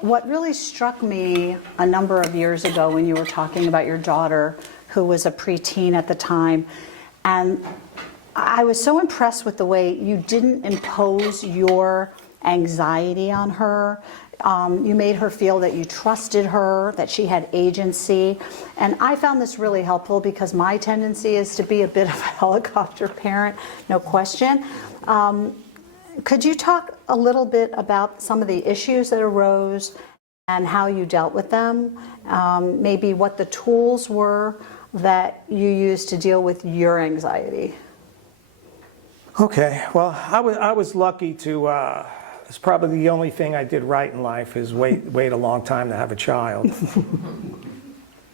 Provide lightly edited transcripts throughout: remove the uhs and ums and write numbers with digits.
What really struck me a number of years ago when you were talking about your daughter, who was a preteen at the time, and I was so impressed with the way you didn't impose your anxiety on her. You made her feel that you trusted her, that she had agency. And I found this really helpful because my tendency is to be a bit of a helicopter parent, no question. Could you talk a little bit about some of the issues that arose and how you dealt with them? Maybe what the tools were that you used to deal with your anxiety? Okay, well, I was lucky to, it's probably the only thing I did right in life is wait a long time to have a child.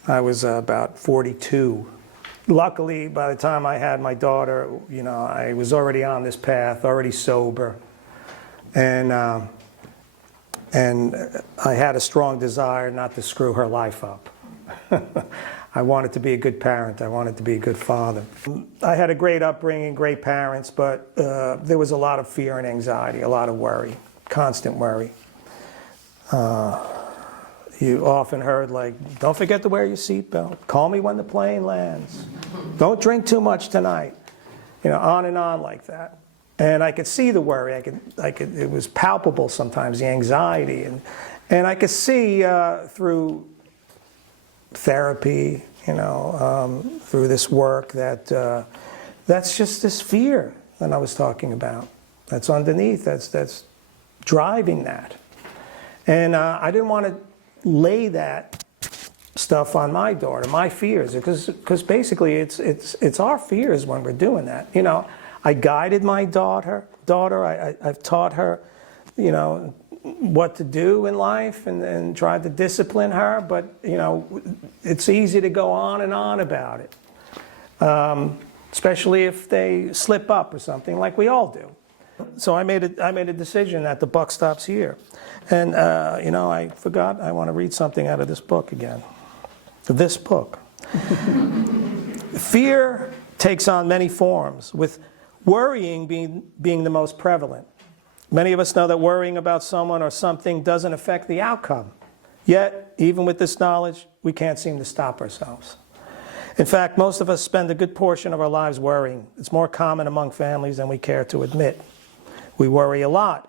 I was about 42. Luckily, by the time I had my daughter, you know, I was already on this path, already sober, and I had a strong desire not to screw her life up. I wanted to be a good parent. I wanted to be a good father. I had a great upbringing, great parents, but there was a lot of fear and anxiety, a lot of worry, constant worry. You often heard, like, don't forget to wear your seatbelt. Call me when the plane lands. Don't drink too much tonight. You know, on and on like that. And I could see the worry. It was palpable sometimes, the anxiety. And I could see through therapy, you know, through this work that that's just this fear that I was talking about. That's underneath, that's driving that. And I didn't want to lay that stuff on my daughter, my fears, because basically it's our fears when we're doing that. You know, I guided my daughter. I've taught her, you know, what to do in life and tried to discipline her, but you know, it's easy to go on and on about it, especially if they slip up or something, like we all do. So I made a decision that the buck stops here. And you know, I forgot, I want to read something out of this book again. This book. Fear takes on many forms, with worrying being the most prevalent. Many of us know that worrying about someone or something doesn't affect the outcome. Yet, even with this knowledge, we can't seem to stop ourselves. In fact, most of us spend a good portion of our lives worrying. It's more common among families than we care to admit. We worry a lot.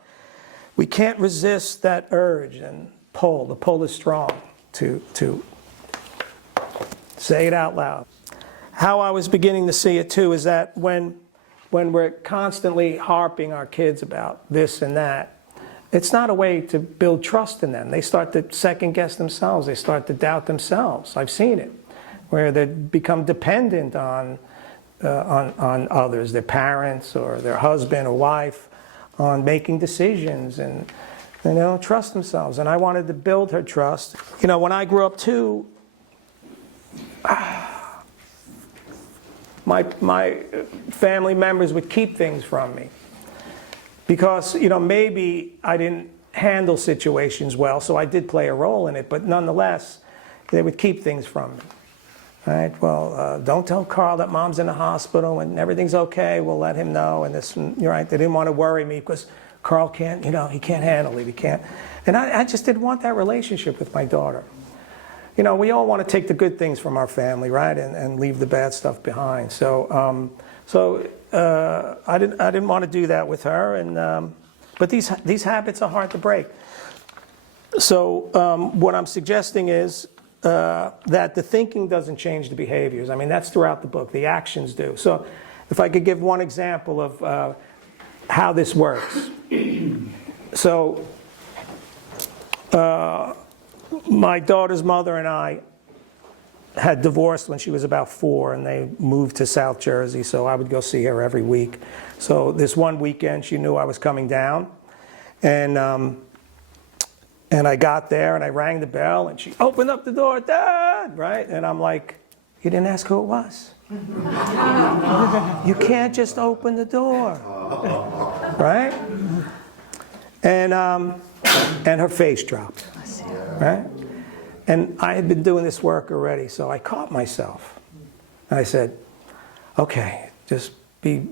We can't resist that urge and pull. The pull is strong to say it out loud. How I was beginning to see it too is that when we're constantly harping our kids about this and that, it's not a way to build trust in them. They start to second guess themselves. They start to doubt themselves. I've seen it, where they become dependent on others, their parents or their husband or wife, on making decisions, and they don't trust themselves. And I wanted to build her trust. You know, when I grew up too, my family members would keep things from me because, you know, maybe I didn't handle situations well, so I did play a role in it, but nonetheless, they would keep things from me. Right? Well, don't tell Carl that mom's in the hospital and everything's okay. We'll let him know. And this, you're right. They didn't want to worry me because Carl can't, you know, he can't handle it. He can't. And I just didn't want that relationship with my daughter. You know, we all want to take the good things from our family, right, and leave the bad stuff behind. So, I didn't want to do that with her. And but these habits are hard to break. So, what I'm suggesting is that the thinking doesn't change the behaviors. I mean, that's throughout the book. The actions do. So, if I could give one example of how this works. So, my daughter's mother and I had divorced when she was about 4, and they moved to South Jersey, so I would go see her every week. So this one weekend, she knew I was coming down, and I got there, and I rang the bell, and she opened up the door, Dad, right? And I'm like, you didn't ask who it was. You can't just open the door, right? And her face dropped, right? And I had been doing this work already, so I caught myself. And I said, okay, just be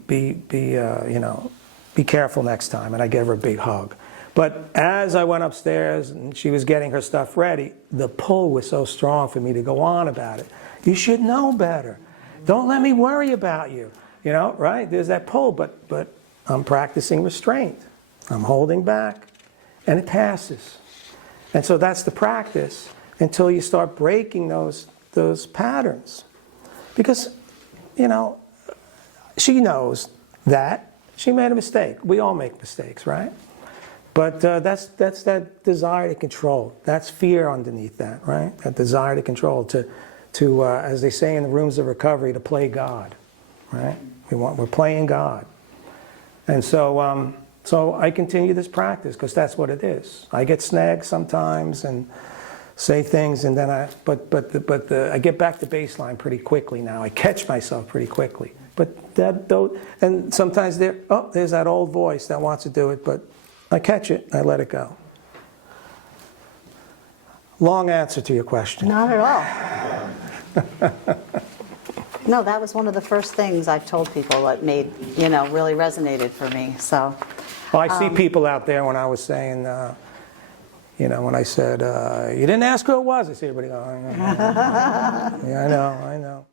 careful next time. And I gave her a big hug. But as I went upstairs and she was getting her stuff ready, the pull was so strong for me to go on about it. You should know better. Don't let me worry about you. You know, right? There's that pull, but I'm practicing restraint. I'm holding back, and it passes. And so that's the practice until you start breaking those patterns. Because, you know, she knows that. She made a mistake. We all make mistakes, right? But that's that desire to control. That's fear underneath that, right? That desire to control, to as they say in the rooms of recovery, to play God, right? We're playing God. And so, so I continue this practice because that's what it is. I get snagged sometimes and say things, and then I get back to baseline pretty quickly now. I catch myself pretty quickly. But and sometimes there's that old voice that wants to do it, but I catch it, I let it go. Long answer to your question. Not at all. No, that was one of the first things I've told people that made, really resonated for me. So, well, I see people out there when I was saying, when I said, you didn't ask who it was, I see everybody going, yeah, I know.